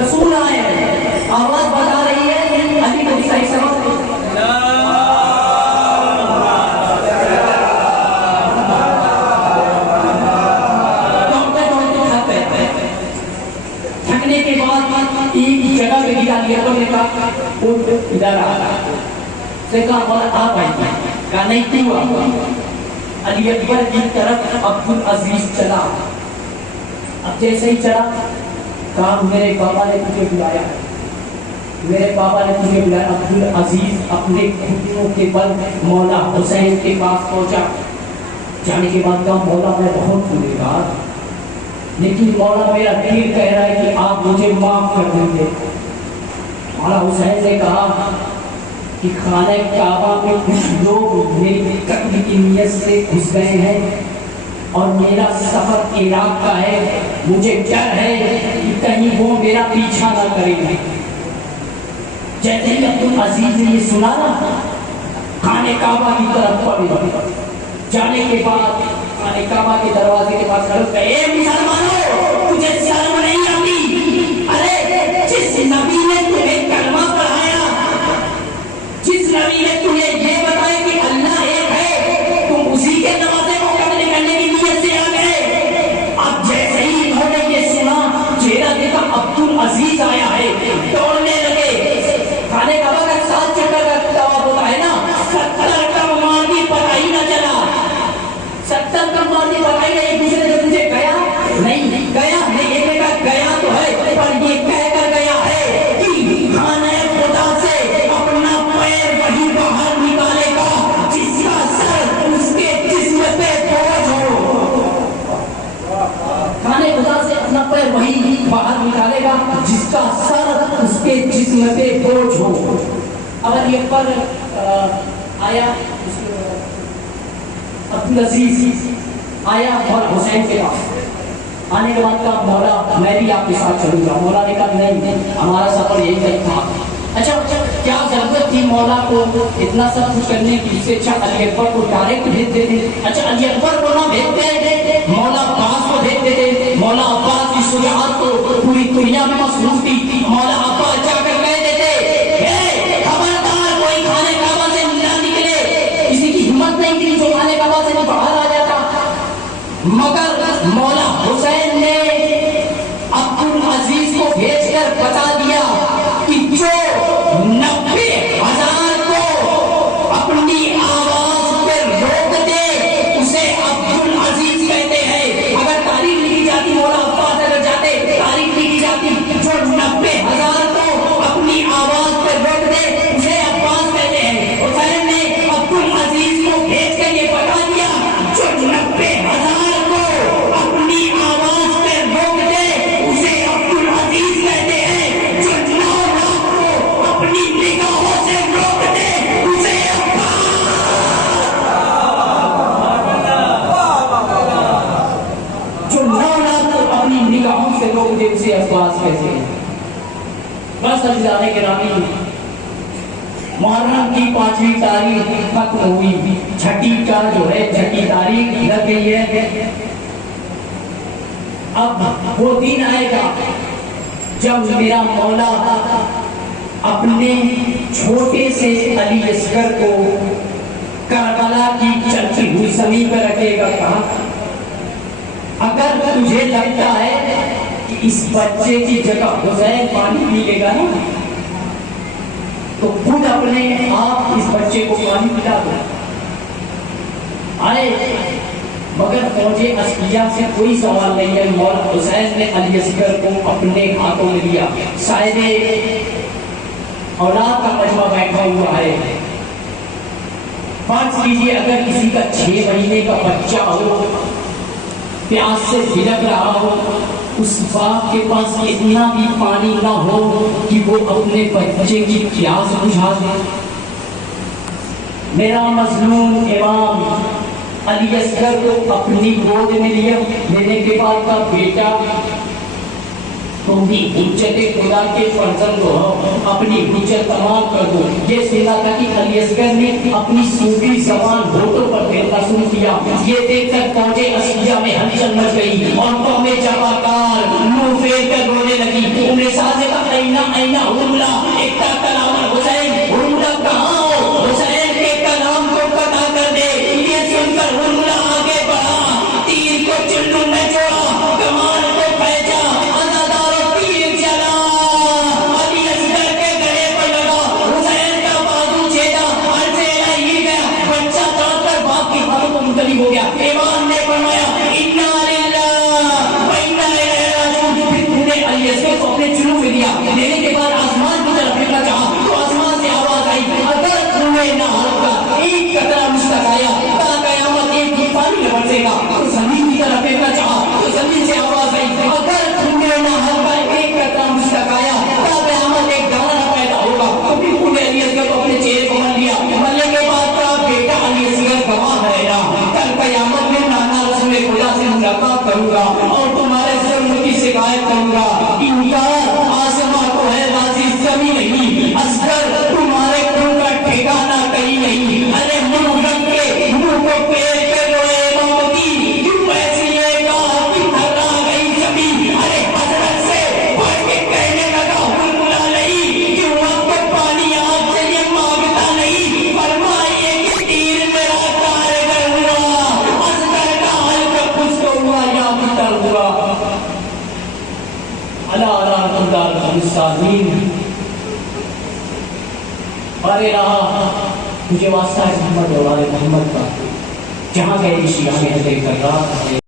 رسول آئے ہیں، آواز بتا رہی ہے علی کو صحیح سمجھ تھکنے کے بعد ایک جگہ پہ گیا علی اکبر نے کہا ادھر سے کہا آپ آئی کہا نہیں کیوں علی اکبر کی طرف عبدالعزیز چلا. اب جیسے ہی چلا کہا میرے بابا نے تجھے بلایا ہے، میرے بابا نے تجھے بلایا. عبدالعزیز اپنے گھٹنوں کے بل مولا حسین کے پاس پہنچا. جانے کے بعد کہا مولا میں بہت گنہگار، لیکن مولا میرا دل کہہ رہا ہے کہ آپ مجھے معاف کر دیں گے. مولا حسین نے کہا کہ خانہ کعبہ میں کچھ لوگ میری قتل کی نیت سے گھس گئے ہیں اور میرا سفر عراق کا ہے، مجھے ڈر ہے کہ کہیں وہ میرا پیچھا نہ کریں گے. جیسے ہی عبدالعزیز نے یہ سنا نا خانہ کعبہ کی طرف پڑے. جانے کے بعد خانہ کعبہ کے دروازے کے پاس کھڑے ہوئے اے مسلمانوں تجھے شرم نہیں آتی؟ ارے جس نبی نے تمہیں کلمہ پڑھایا، جس نبی نے تمہیں یہ بتایا کہ اللہ ایک ہے، تم اسی کے دروازے کو قتل کرنے کی نیت سے آ گئے. اب جیسے ہی انہوں نے یہ سنا چہرہ دیکھا عبدالعزیز آیا ہے، دوڑنے لگے. خانہ کعبہ کا 7 چکر کا طواف ہوتا ہے نا، 70 کا مارنی پتہ ہی نہ چلا. 70 کا مارنی پتہ ہی نہیں. ایک دوسرے سے پوچھے گیا نہیں گیا نہیں، ایک نے کہا گیا تو ہے پر یہ کہہ کر گیا ہے کہ خانہ خدا سے اپنا پیر وہی باہر نکالے گا جس کا سر اس کے جسم پہ بوجھ ہو. خانہ خدا سے اپنا پیر وہی باہر نکالے گا جس کا سر اس کے جسم پہ بوجھ ہو. اگر یہ پر آیا عبدالعزیز آیا مولا حسین کے پاس. آنے کے بعد کہا مولا میں بھی آپ کے ساتھ چلوں گا. مولا نے کہا نہیں ہمارا سفر یہی تک تھا. اچھا کیا ضرورت تھی مولا کو اتنا سب کچھ کرنے کی؟ اس سے اچھا علی اکبر کو ڈائریکٹ بھیج دیتے. اچھا علی اکبر کو نہ بھیجتے مولا عباس کو بھیج دیتے. مولا عباس کی شجاعت کو پوری دنیا میں مصروف تھی. مولا عباس جا کر کہہ دیتے خبردار کوئی خانہ کعبہ سے نہ نکلے. کسی کی ہمت نہیں تھی جو خانہ کعبہ سے باہر آ جاتا. مگر مولا حسین نے عبدالعزیز کو بھیج کر بتا دیا کہ جو 90,000 کو اپنی آواز پر روک دے اسے عبدالعزیز کہتے ہیں. اگر تاریخ لکھی جاتی مولا عباس اگر جاتے تاریخ لکھی جاتی جو 90,000 کو اپنی آواز پر روک دے اسے عباس کہتے ہیں. حسین نے عبدالعزیز کو بھیج کر یہ بتا دیا جو 90,000 کو اپنی آواز پر روک دے اسے عبدالعزیز کہتے ہیں. جو 9 لاکھ کو اپنی نگاہوں سے روک دے اسے جو 9 لاکھ کو اپنی نگاہوں سے روک دے اسے عباس کہتے ہیں. بس عزیزان گرامی محرم کی 5ویں تاریخ ختم ہوئی. چھٹی کا جو ہے چھٹی تاریخ لگ گئی ہے. اب وہ دن آئے گا جب میرا مولا اپنے چھوٹے سے علی اصغر کو کربلا کی چلتی ہوئی زمین پر رکھے گا. کہا اگر تجھے لگتا ہے کہ اس بچے کی جگہ حسین پانی پی لے گا نا تو خود اپنے آپ اس بچے کو پانی پلا دو. آئے مگر فوجِ عسکریہ سے کوئی سوال نہیں ہے. مولا حسین نے علی اصغر کو اپنے ہاتھوں میں لیا. صاحب اولاد کا مجمع بیٹھا ہوا ہے. فرض کیجیے اگر کسی کا 6 مہینے کا بچہ ہو پیاس سے بھڑک رہا ہو، اس باپ کے پاس اتنا بھی پانی نہ ہو کہ وہ اپنے بچے کی پیاس بجھا دے. میرا مظلوم امام علی اصغر کو اپنی گود میں لینے کے بعد کا بیٹا تم بھی حجت خدا کے فرزند ہو، اپنی حجت تمام کر دو. یہ سنا تھا کہ علی اصغر نے اپنی صوفی زبان ہوٹوں پر پھیرنا شروع کیا. یہ دیکھ کر فوجِ عسکریہ میں ہلچل مچ گئی اور قوم جبار منہ پھیر کر رونے لگی. انہیں ساز آئینہ ہرملا ایک کا کلام حسین ہرملا کہاں ہو حسین کے کلام کو پتا کر دے یہ سن کر ہرملا آگے بڑھا تیر کو چلو میں جوڑا کمان کو پہنچا ازادار تیر چلا علی اصغر کے گلے پر لگا حسین کا بازو چھیدا عرصے ہی گیا بچہ کاٹ کر باپ کی باتوں کو منتخب ہو گیا ایمان نے فرمایا انا علی اصغر کو اپنے چلو میں دیا لینے کے بعد آسمان کی طرف پھرنا چاہا تو آسمان سے آواز آئی اگر تمہیں نہ ہلکا ایک قطرہ مشتق آیا تا قیامت ایک ہی پانی میں برسے گا تو زمین کی طرف پھرنا چاہا تو زمین سے آواز آئی اگر تمہیں نہ ہلکا ایک قطرہ مشتق آیا تا قیامت ایک دانہ پیدا ہوگا تو بالکل نے علی اصغر کو اپنے چہرے کو مل لیا ملنے کے بعد کا بیٹا علی اصغر گواہ رہے گا کل قیامت میں نانا رسول خدا سے ملاقات کروں گا اور تمہارے ظلم کی شکایت کروں گا انکار آسمان کو ہے راضی زمین نہیں اصغر تمہارے خون کا ٹھکانہ کہیں نہیں ارے منہ رنگ کے منہ کو پیر کے روئے موتی کیوں ایسی ہے کہا کہ تھرا گئی زمین ارے حضرت سے بڑھ کے کہنے لگا ہرملا نہیں کیوں آپ کو پانی آگ سے یہ مانگتا نہیں فرمائیے کہ تیر میرا کارگر ہوا اصغر کا حلقہ کچھ تو ہوا یا بتر ہوا بارے رہا مجھے واسطہ ہے محمد اور آل محمد کا جہاں گئے شیعہ میں حضرت کرار